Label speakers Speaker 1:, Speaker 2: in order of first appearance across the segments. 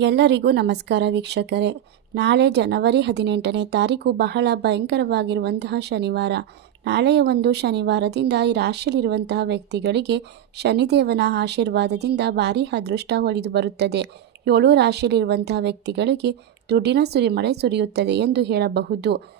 Speaker 1: ಎಲ್ಲರಿಗೂ ನಮಸ್ಕಾರ ವೀಕ್ಷಕರೇ. ನಾಳೆ ಜನವರಿ ಹದಿನೆಂಟನೇ ತಾರೀಕು ಬಹಳ ಭಯಂಕರವಾಗಿರುವಂತಹ ಶನಿವಾರ. ನಾಳೆಯ ಒಂದು ಶನಿವಾರದಿಂದ ಈ ರಾಶಿಯಲ್ಲಿರುವಂತಹ ವ್ಯಕ್ತಿಗಳಿಗೆ ಶನಿದೇವನ ಆಶೀರ್ವಾದದಿಂದ ಭಾರೀ ಅದೃಷ್ಟ ಒಲಿದು ಬರುತ್ತದೆ. ಏಳು ರಾಶಿಯಲ್ಲಿರುವಂತಹ ವ್ಯಕ್ತಿಗಳಿಗೆ ದುಡ್ಡಿನ ಸುರಿಮಳೆ ಸುರಿಯುತ್ತದೆ ಎಂದು ಹೇಳಬಹುದು.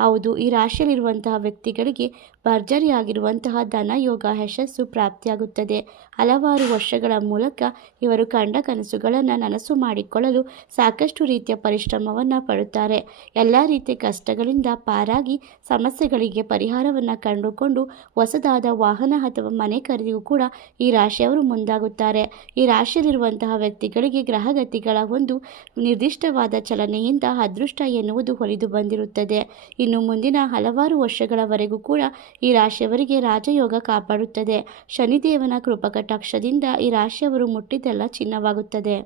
Speaker 1: ಹೌದು, ಈ ರಾಶಿಯಲ್ಲಿರುವಂತಹ ವ್ಯಕ್ತಿಗಳಿಗೆ ಭರ್ಜರಿಯಾಗಿರುವಂತಹ ಧನಯೋಗ ಯಶಸ್ಸು ಪ್ರಾಪ್ತಿಯಾಗುತ್ತದೆ. ಹಲವಾರು ವರ್ಷಗಳ ಮೂಲಕ ಇವರು ಕಂಡ ಕನಸುಗಳನ್ನು ನನಸು ಮಾಡಿಕೊಳ್ಳಲು ಸಾಕಷ್ಟು ರೀತಿಯ ಪರಿಶ್ರಮವನ್ನು ಪಡುತ್ತಾರೆ. ಎಲ್ಲ ರೀತಿಯ ಕಷ್ಟಗಳಿಂದ ಪಾರಾಗಿ ಸಮಸ್ಯೆಗಳಿಗೆ ಪರಿಹಾರವನ್ನು ಕಂಡುಕೊಂಡು ಹೊಸದಾದ ವಾಹನ ಅಥವಾ ಮನೆ ಖರೀದಿಗೂ ಕೂಡ ಈ ರಾಶಿಯವರು ಮುಂದಾಗುತ್ತಾರೆ. ಈ ರಾಶಿಯಲ್ಲಿರುವಂತಹ ವ್ಯಕ್ತಿಗಳಿಗೆ ಗ್ರಹಗತಿಗಳ ಒಂದು ನಿರ್ದಿಷ್ಟವಾದ ಚಲನೆಯಿಂದ ಅದೃಷ್ಟ ಎನ್ನುವುದು ಹೊಲಿದು ಬಂದಿರುತ್ತದೆ. ಇನ್ನು ಮುಂದಿನ ಹಲವಾರು ವರ್ಷಗಳವರೆಗೂ ಕೂಡ ಈ ರಾಶಿಯವರಿಗೆ ರಾಜಯೋಗ ಕಾಪಾಡುತ್ತದೆ. ಶನಿದೇವನ ಕೃಪಕಟಾಕ್ಷದಿಂದ ಈ ರಾಶಿಯವರು ಮುಟ್ಟಿದ್ದೆಲ್ಲ ಚಿನ್ನವಾಗುತ್ತದೆ.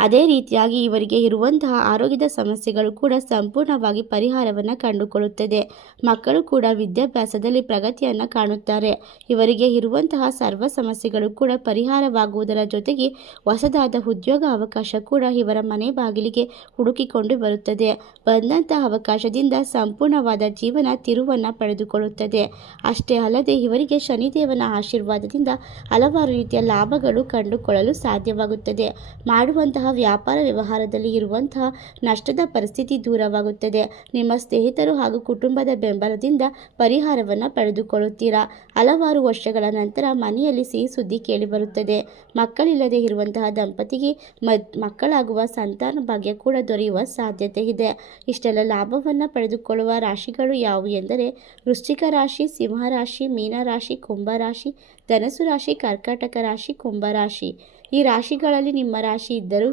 Speaker 1: ಅದೇ ರೀತಿಯಾಗಿ ಇವರಿಗೆ ಇರುವಂತಹ ಆರೋಗ್ಯದ ಸಮಸ್ಯೆಗಳು ಕೂಡ ಸಂಪೂರ್ಣವಾಗಿ ಪರಿಹಾರವನ್ನು ಕಂಡುಕೊಳ್ಳುತ್ತದೆ. ಮಕ್ಕಳು ಕೂಡ ವಿದ್ಯಾಭ್ಯಾಸದಲ್ಲಿ ಪ್ರಗತಿಯನ್ನು ಕಾಣುತ್ತಾರೆ. ಇವರಿಗೆ ಇರುವಂತಹ ಸರ್ವ ಸಮಸ್ಯೆಗಳು ಕೂಡ ಪರಿಹಾರವಾಗುವುದರ ಜೊತೆಗೆ ಹೊಸದಾದ ಉದ್ಯೋಗ ಅವಕಾಶ ಕೂಡ ಇವರ ಮನೆ ಬಾಗಿಲಿಗೆ ಹುಡುಕಿಕೊಂಡು ಬರುತ್ತದೆ. ಬಂದಂತಹ ಅವಕಾಶದಿಂದ ಸಂಪೂರ್ಣವಾದ ಜೀವನ ತಿರುವನ್ನು ಪಡೆದುಕೊಳ್ಳುತ್ತದೆ. ಅಷ್ಟೇ ಅಲ್ಲದೆ ಇವರಿಗೆ ಶನಿದೇವನ ಆಶೀರ್ವಾದದಿಂದ ಹಲವಾರು ರೀತಿಯ ಲಾಭಗಳು ಕಂಡುಕೊಳ್ಳಲು ಸಾಧ್ಯವಾಗುತ್ತದೆ. ಮಾಡುವಂತಹ ವ್ಯಾಪಾರ ವ್ಯವಹಾರದಲ್ಲಿ ಇರುವಂತಹ ನಷ್ಟದ ಪರಿಸ್ಥಿತಿ ದೂರವಾಗುತ್ತದೆ. ನಿಮ್ಮ ಸ್ನೇಹಿತರು ಹಾಗೂ ಕುಟುಂಬದ ಬೆಂಬಲದಿಂದ ಪರಿಹಾರವನ್ನು ಪಡೆದುಕೊಳ್ಳುತ್ತೀರಾ? ಹಲವಾರು ವರ್ಷಗಳ ನಂತರ ಮನೆಯಲ್ಲಿ ಸಿಹಿ ಸುದ್ದಿ ಕೇಳಿಬರುತ್ತದೆ. ಮಕ್ಕಳಿಲ್ಲದೆ ಇರುವಂತಹ ದಂಪತಿಗೆ ಮಕ್ಕಳಾಗುವ ಸಂತಾನ ಭಾಗ್ಯ ಕೂಡ ದೊರೆಯುವ ಸಾಧ್ಯತೆ ಇದೆ. ಇಷ್ಟೆಲ್ಲ ಲಾಭವನ್ನು ಪಡೆದುಕೊಳ್ಳುವ ರಾಶಿಗಳು ಯಾವುವು ಎಂದರೆ, ವೃಶ್ಚಿಕ ರಾಶಿ ಸಿಂಹರಾಶಿ ಮೀನರಾಶಿ ಕುಂಭರಾಶಿ ಧನಸು ರಾಶಿ, ಕರ್ಕಾಟಕ ರಾಶಿ ಕುಂಭರಾಶಿ ಈ ರಾಶಿಗಳಲ್ಲಿ ನಿಮ್ಮ ರಾಶಿ ಇದ್ದರೂ